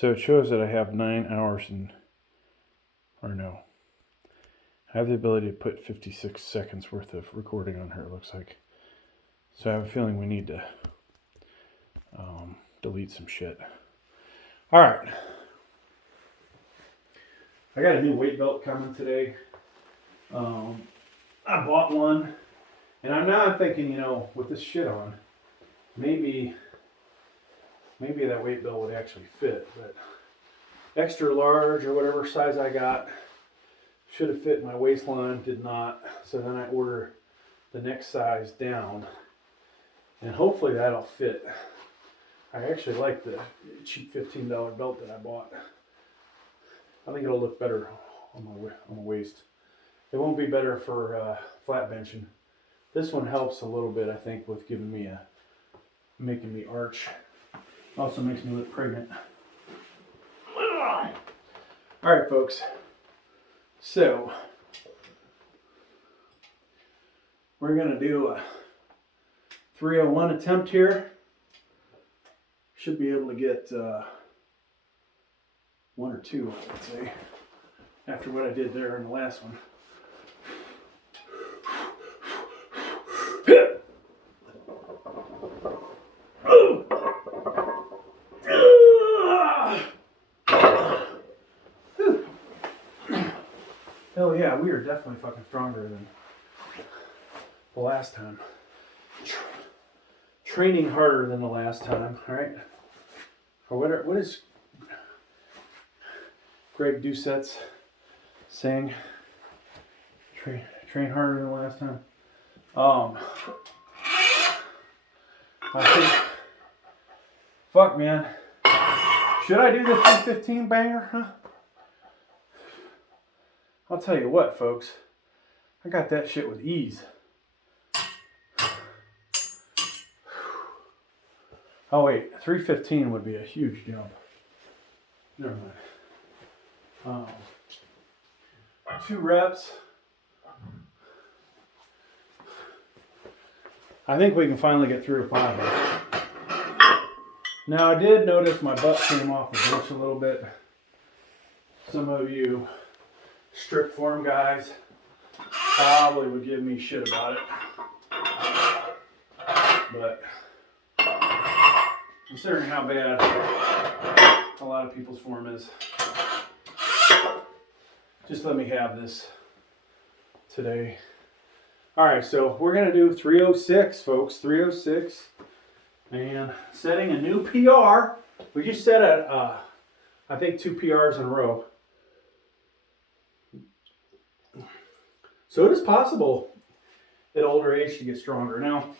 So it shows that I have 9 hours and, or no, I have the ability to put 56 seconds worth of recording on her, it looks like. So I have a feeling we need to delete some shit. All right. I got a new weight belt coming today. I bought one, and I'm thinking, you know, with this shit on, maybe that weight belt would actually fit, but extra large or whatever size I got should have fit my waistline, did not. So then I order the next size down, and hopefully that'll fit. I actually like the cheap $15 belt that I bought. I think it'll look better on my waist. It won't be better for flat benching. This one helps a little bit, I think, with giving me making me arch. Also makes me look pregnant. All right, folks. So we're gonna do a 301 attempt here. Should be able to get one or two, I would say, after what I did there in the last one. Hell yeah, we are definitely fucking stronger than the last time. Training harder than the last time, right? Or what is Greg Doucette's saying? Train harder than the last time. I think, fuck man, should I do the 315 banger, huh? I'll tell you what, folks, I got that shit with ease. Oh wait, 315 would be a huge jump. Never mind. 2 reps. I think we can finally get through a 5. Now I did notice my butt came off the bench a little bit. Some of you strict form guys probably would give me shit about it. But considering how bad a lot of people's form is, just let me have this today. All right, so we're gonna do 306, folks, 306, and setting a new PR. We just set I think 2 PRs in a row. So it is possible at older age to get stronger. Now,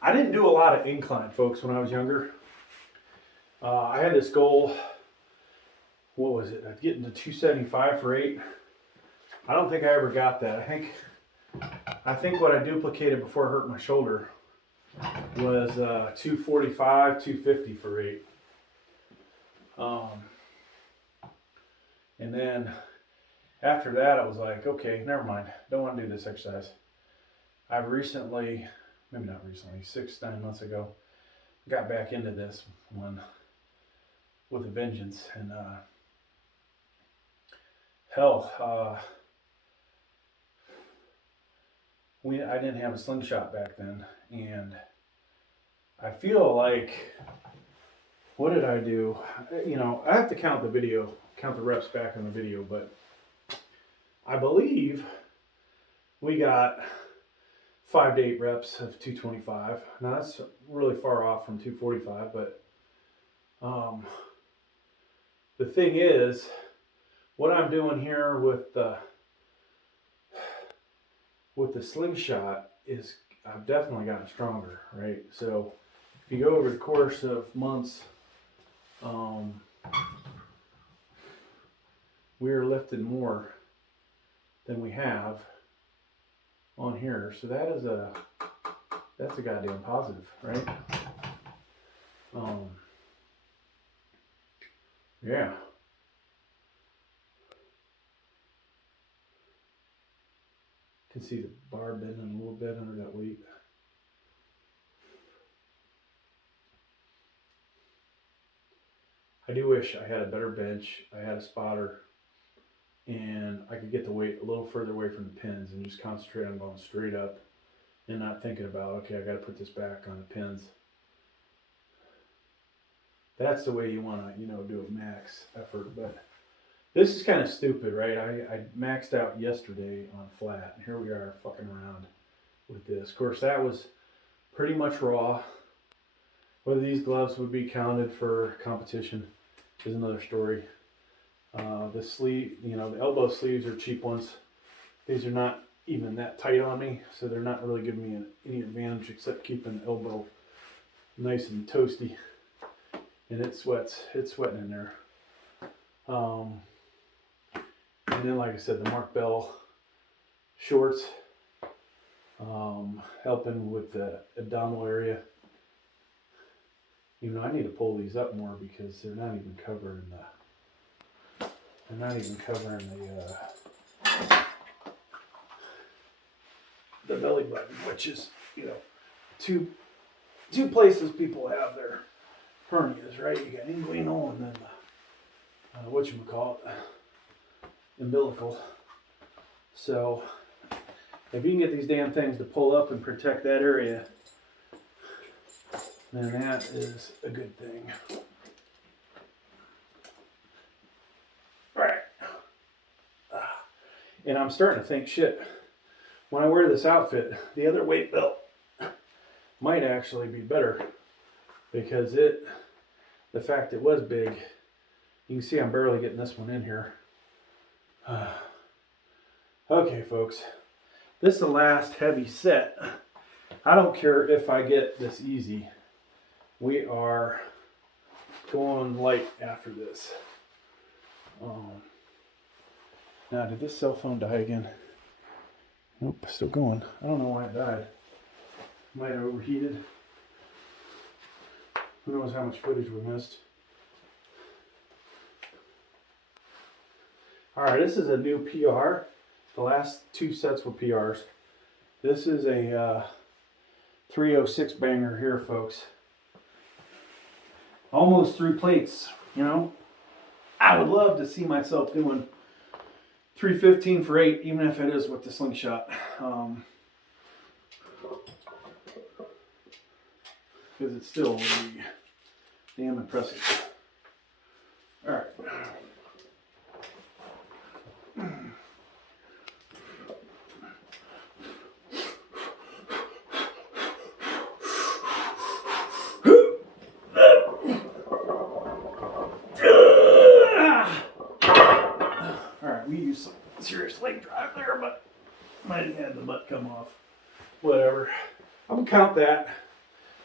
I didn't do a lot of incline, folks, when I was younger. I had this goal, what was it? I'd get into 275 for 8. I don't think I ever got that. I think what I duplicated before I hurt my shoulder was 245, 250 for 8. And then after that, I was like, okay, never mind. Don't want to do this exercise. I've recently, maybe not recently, 6-9 months ago, got back into this one with a vengeance. And I didn't have a slingshot back then. And I feel like, what did I do? You know, I have to count the reps back in the video, but I believe we got 5 to 8 reps of 225. Now that's really far off from 245, but the thing is, what I'm doing here with the slingshot is I've definitely gotten stronger, right? So if you go over the course of months, we're lifting more than we have on here. So that's a goddamn positive, right? Yeah. Can see the bar bending a little bit under that weight. I do wish I had a better bench. I had a spotter, and I could get the weight a little further away from the pins and just concentrate on going straight up and not thinking about, okay, I got to put this back on the pins. That's the way you want to, do a max effort. But this is kind of stupid, right? I maxed out yesterday on flat, and here we are fucking around with this. Of course, that was pretty much raw. Whether these gloves would be counted for competition is another story. The sleeve, the elbow sleeves are cheap ones. These are not even that tight on me, so they're not really giving me any advantage except keeping the elbow nice and toasty. And it sweats. It's sweating in there. And then, like I said, the Mark Bell shorts, helping with the abdominal area. I need to pull these up more because they're not even covering the belly button, which is, two places people have their hernias, right? You got inguinal and then umbilical. So if you can get these damn things to pull up and protect that area, then that is a good thing. All right. And I'm starting to think, shit, when I wear this outfit, the other weight belt might actually be better, because the fact it was big, you can see I'm barely getting this one in here. Okay, folks, this is the last heavy set. I don't care if I get this easy. We are going light after this. Now, did this cell phone die again? Nope, still going. I don't know why it died. Might have overheated. Who knows how much footage we missed. Alright, this is a new PR. The last two sets were PRs. This is a 306 banger here, folks. Almost 3 plates, I would love to see myself doing 315 for 8, even if it is with the slingshot. Because it's still really damn impressive. All right. We used some serious leg drive there, but might have had the butt come off. Whatever. I'm gonna count that.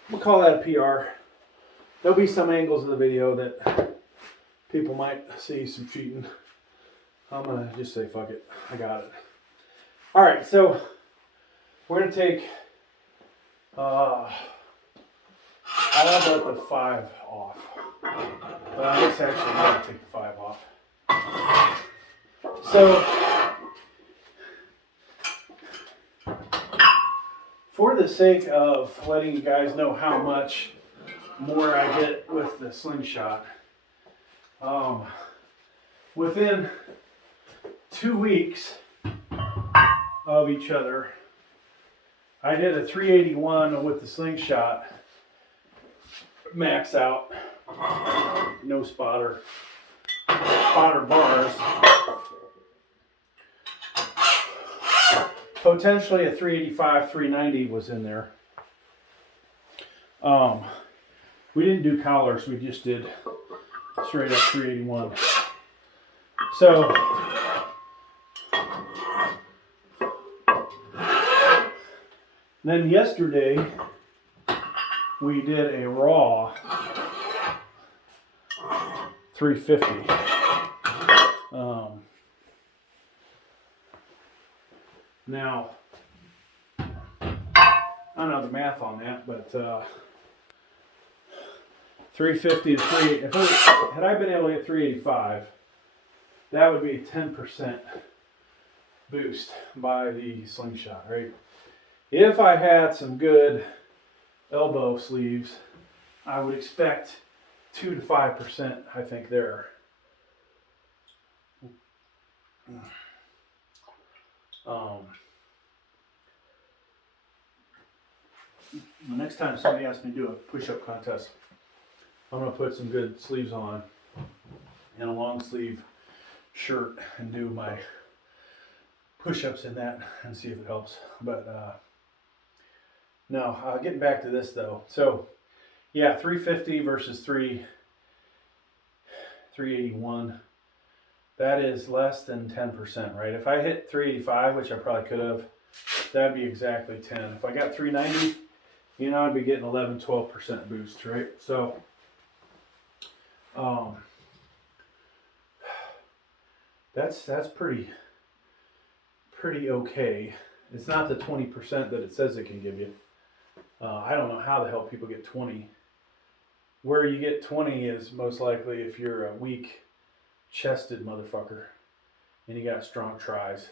I'm gonna call that a PR. There'll be some angles of the video that people might see some cheating. I'm gonna just say fuck it. I got it. All right, so we're gonna take I'll let the 5 off. But I guess actually I'm gonna take the 5 off. So, for the sake of letting you guys know how much more I get with the slingshot, within 2 weeks of each other, I did a 381 with the slingshot, max out, no spotter bars. Potentially a 385, 390 was in there. We didn't do collars, we just did straight up 381. So, then yesterday we did a raw 350. Now, I don't know the math on that, but 350 to 3, had I been able to get 385, that would be a 10% boost by the slingshot, right? If I had some good elbow sleeves, I would expect 2 to 5%, I think, there. The next time somebody asks me to do a push-up contest, I'm going to put some good sleeves on and a long sleeve shirt and do my push-ups in that and see if it helps. But no, getting back to this though. So yeah, 350 versus 381. That is less than 10%, right? If I hit 385, which I probably could have, that'd be exactly 10. If I got 390, you know, I'd be getting 11, 12% boost, right? So, that's pretty okay. It's not the 20% that it says it can give you. I don't know how the hell people get 20. Where you get 20 is most likely if you're a weak chested motherfucker and you got strong tries.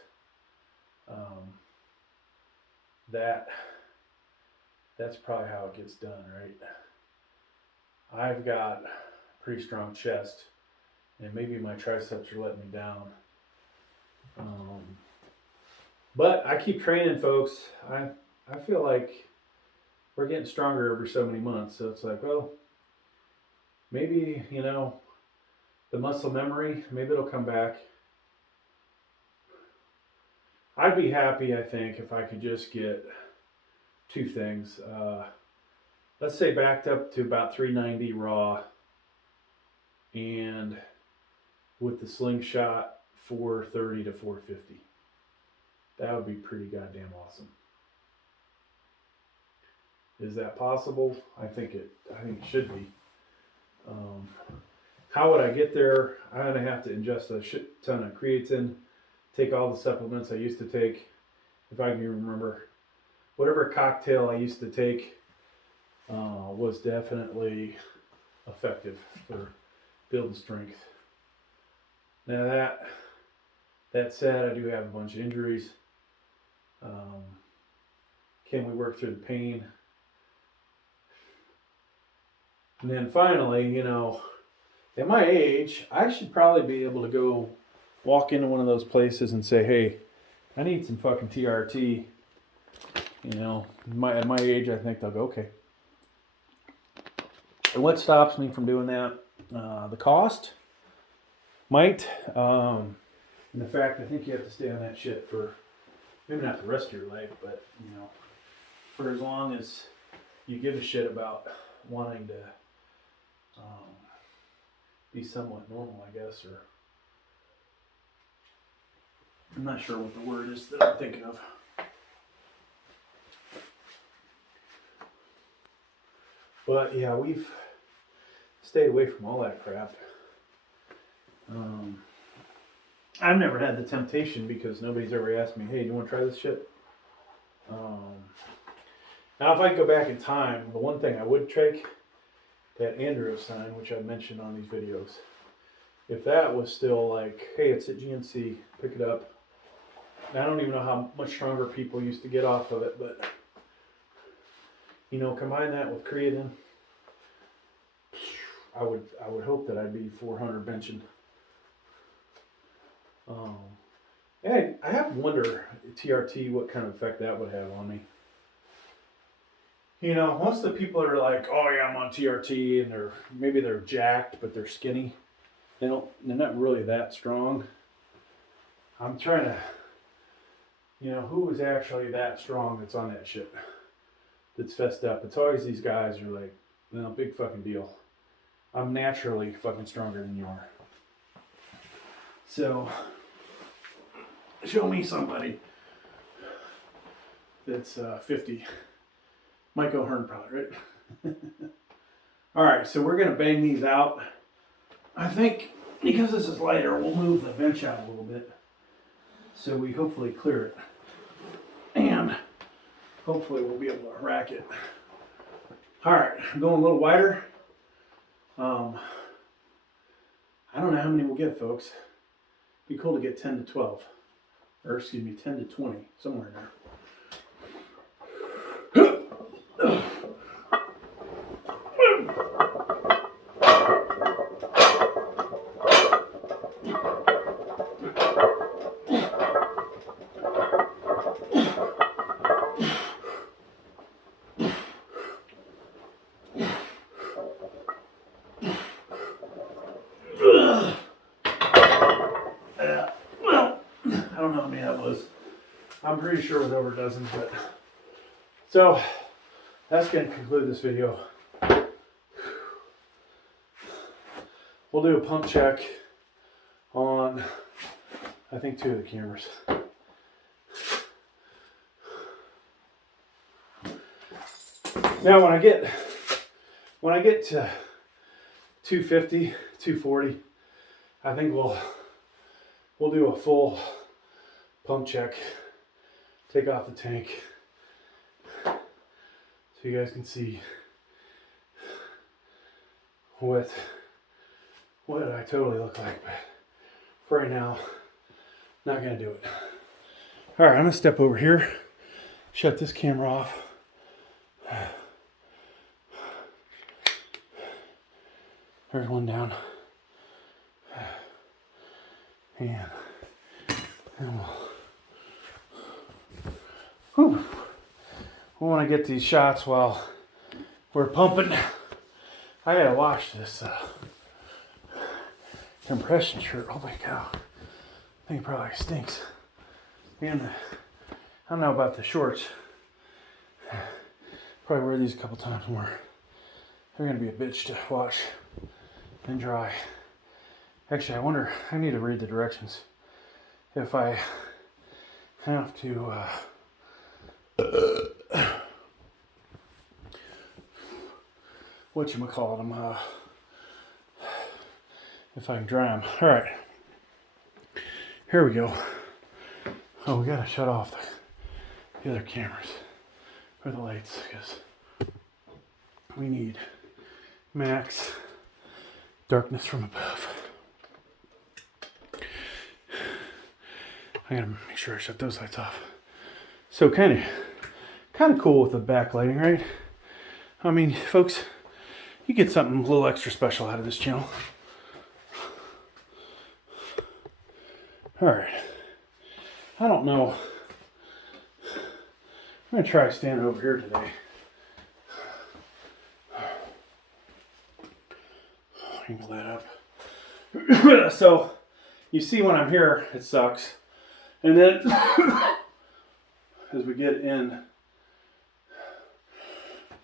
That's probably how it gets done, right? I've got a pretty strong chest and maybe my triceps are letting me down. But I keep training, folks. I feel like we're getting stronger every so many months. So it's like, well, maybe, you know, the muscle memory, maybe it'll come back. I'd be happy, I think, if I could just get two things. Let's say backed up to about 390 raw and with the slingshot 430 to 450. That would be pretty goddamn awesome. Is that possible? I think it should be. How would I get there? I'm gonna have to ingest a shit ton of creatine, take all the supplements I used to take, if I can remember. Whatever cocktail I used to take was definitely effective for building strength. Now that said, I do have a bunch of injuries. Can we work through the pain? And then finally, you know, at my age, I should probably be able to go walk into one of those places and say, hey, I need some fucking TRT. You know, at my age, I think they'll go, okay. And what stops me from doing that? The cost might. And the fact, I think you have to stay on that shit for, maybe not the rest of your life, but, you know, for as long as you give a shit about wanting to be somewhat normal, I guess, or I'm not sure what the word is that I'm thinking of. But yeah, we've stayed away from all that crap. I've never had the temptation because nobody's ever asked me, hey, do you want to try this shit? Now, if I could go back in time, the one thing I would take, that Andrew sign, which I mentioned on these videos, if that was still like, hey, it's at GNC, pick it up. And I don't even know how much stronger people used to get off of it, but, you know, combine that with creatine, I would hope that I'd be 400 benching. And I have to wonder, TRT, what kind of effect that would have on me. You know, most of the people are like, oh yeah, I'm on TRT, and maybe they're jacked, but they're skinny. They're not really that strong. I'm trying to, you know, who is actually that strong that's on that shit, that's fessed up. It's always these guys who are like, no, big fucking deal. I'm naturally fucking stronger than you are. So, show me somebody that's 50. Might go Hearn probably, right? Alright, so we're going to bang these out. I think because this is lighter, we'll move the bench out a little bit. So we hopefully clear it. And hopefully we'll be able to rack it. Alright, I'm going a little wider. I don't know how many we'll get, folks. Be cool to get 10 to 12. Or excuse me, 10 to 20. Somewhere in there. I'm pretty sure with over a dozen, but so that's going to conclude this video. We'll do a pump check on, I think, 2 of the cameras. Now when I get to 250, 240, I think we'll do a full pump check, take off the tank, so you guys can see what I totally look like. But for right now, not gonna do it. All right, I'm gonna step over here, shut this camera off. There's one down. And we want to get these shots while we're pumping. I gotta wash this compression shirt. Holy cow. I think it probably stinks. And I don't know about the shorts. Probably wear these a couple times more. They're gonna be a bitch to wash and dry. Actually, I wonder, I need to read the directions. If I have to whatchamacallit them, if I can dry them. All right, here we go. Oh, we gotta shut off the other cameras or the lights because we need max darkness from above. I gotta make sure I shut those lights off. So kind of cool with the backlighting, right? I mean, folks, you get something a little extra special out of this channel. All right. I don't know. I'm gonna try standing over here today. Angle that up. So you see when I'm here, it sucks. And then as we get in,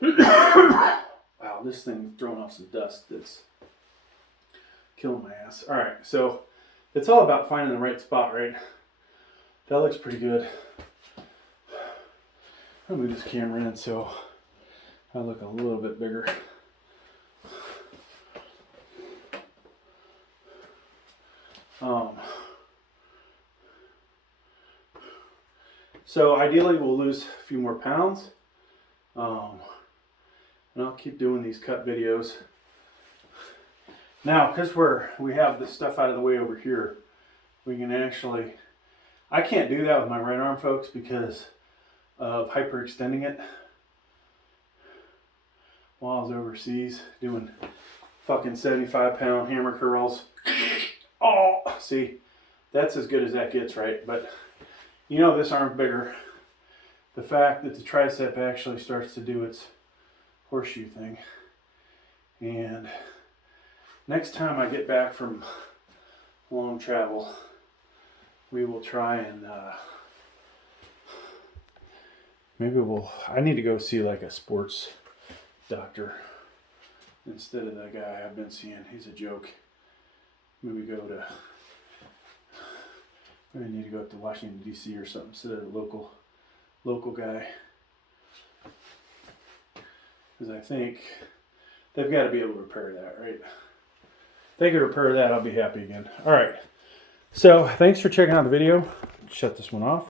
wow, this thing's throwing off some dust that's killing my ass. All right, so it's all about finding the right spot, right? That looks pretty good. I'll move this camera in so I look a little bit bigger. So ideally we'll lose a few more pounds. And I'll keep doing these cut videos. Now, because we have this stuff out of the way over here, we can actually, I can't do that with my right arm, folks, because of hyperextending it while I was overseas doing fucking 75-pound hammer curls. Oh, see, that's as good as that gets, right? But you know, this arm's bigger. The fact that the tricep actually starts to do its horseshoe thing. And next time I get back from long travel, we will try and I need to go see like a sports doctor instead of that guy I've been seeing. He's a joke. Maybe I need to go up to Washington, D.C. or something instead of the local guy. Because I think they've got to be able to repair that, right? If they could repair that, I'll be happy again. All right. So thanks for checking out the video. Shut this one off.